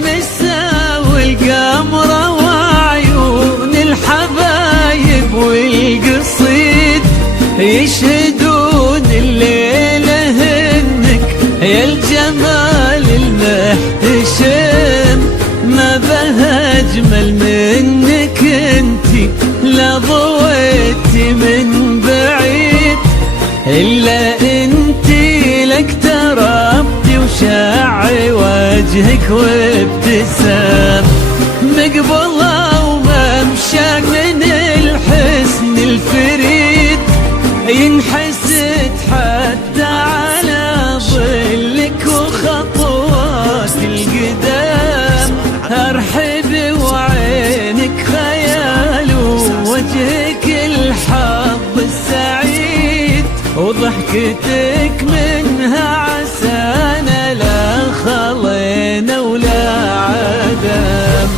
المسا والقمرة وعيون الحبايب والقصيد يشهدون الليلة انك يا الجمال المحتشم. ما بها اجمل منك انتي لا ضويتي من بعيد، الا انتي لك تربتي وشاعي وجهك وابتسام. مقبلة وممشاك من الحسن الفريد ينحسد حتى على ظلك وخطوات القدام. ارحب وعينك خيال ووجهك الحظ السعيد، وضحكتك منها عسانا لا خلينا ولا عدم.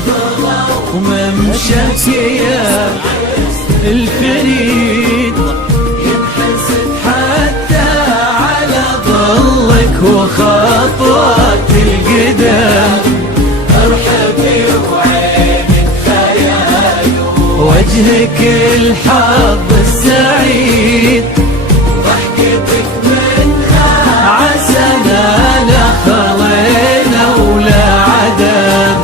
وممشاك يا الفريد ينحسد حتى على ظلك وخطوات القدام. ارحبي وعينك خيال وجهك الحظ السعيد، ضحكتك منها عسانا لا خلينا ولا عدم.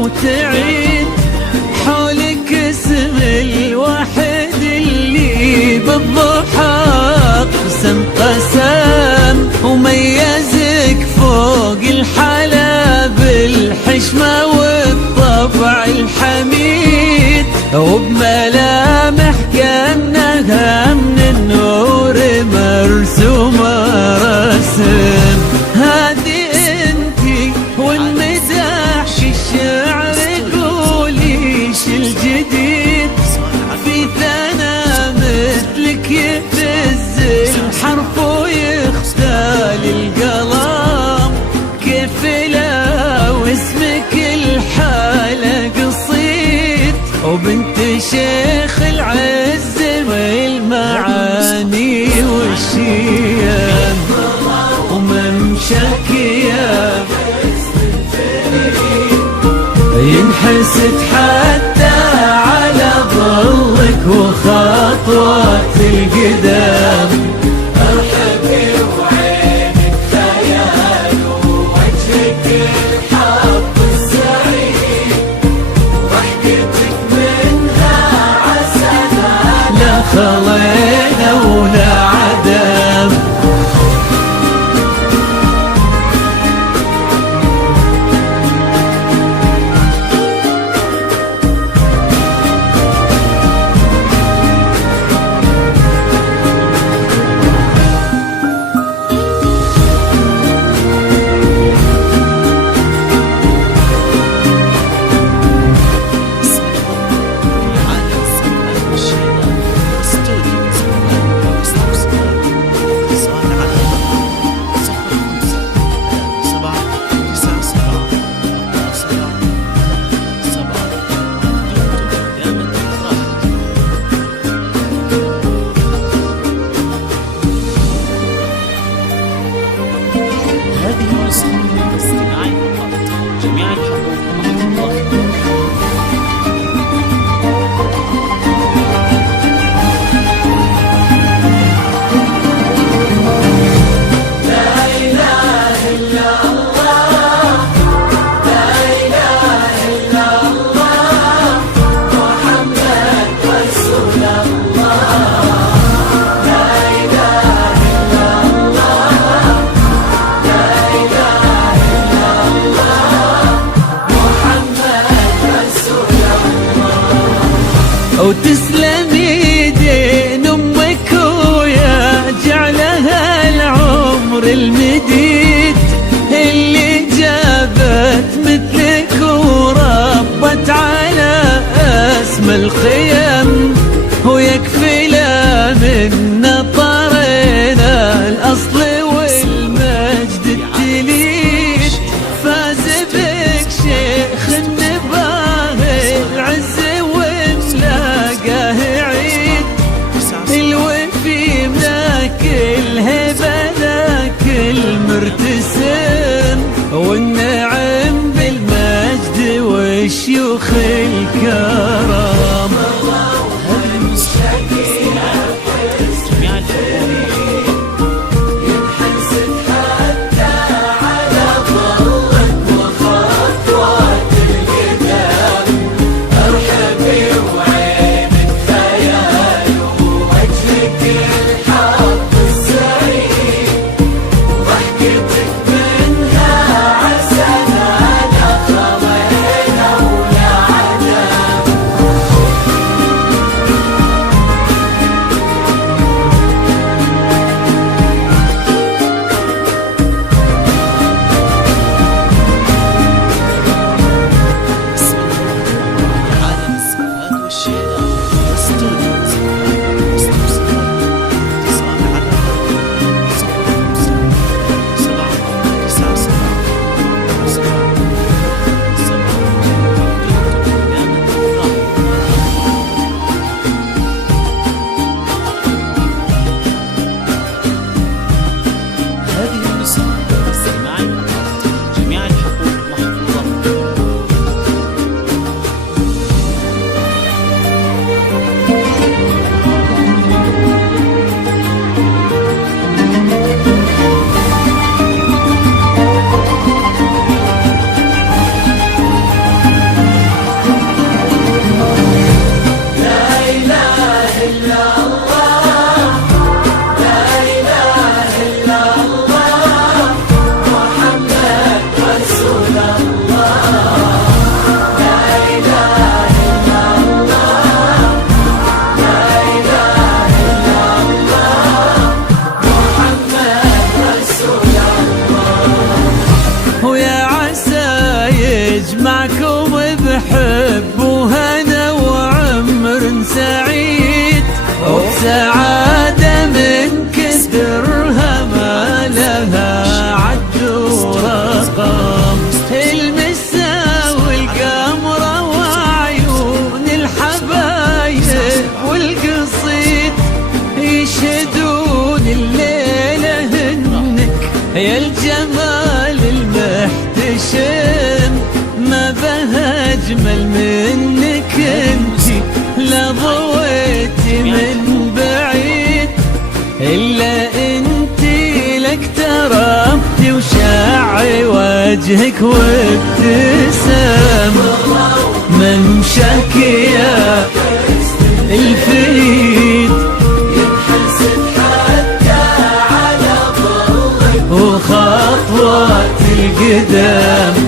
وتعيد حولك اسم الواحد اللي بالضحى قسم وميزك فوق الحلا بالحشمة والطبع الحميد، وبملامح كأنها من النور مرسومة رسم. هادي انتي والمداح الشعر قوليش الجديد، في ثنا مثلك يهتز الحرف ويختال القلم. كيف لا واسمك الحالة قصيد، وبنت شيخ العز والمعاني والشيم، وممشاك يا ينحسد حتى على ظلك وخطوات القدام. ارحبي وعينك خيال ووجهك الحظ السعيد، ضحكتك منها عسانا لا خلينا ولا عدم. Studio. جميع الحقوق محفوظة. وتسلم يدين امك ويا جعلها العمر المديد اللي جابت مثلك وربت على اسم الخيم، ويكفي لا من طرينا الاصل والمجد التليد. فاز بك شيخ النباهي العز الوفي ملاك الهبة ذاك المرتسم، والنعم بالمجد والشيوخ الكرام. معكم بحب وهنا وعمر سعيد، وبسعادة من كثرها ما لها عد ورقم. المسا والقمرة وعيون الحبايب والقصيد يشهدون الليلة هنك يا الجمال المحتشم. ما بها أجمل منك انتي لا ضويتي من بعيد، إلا انتي لك تربتي وشاعي وجهك وابتسام. ممشاك يا الفريد ينحسد حتى على ظلك وخطوات القدام.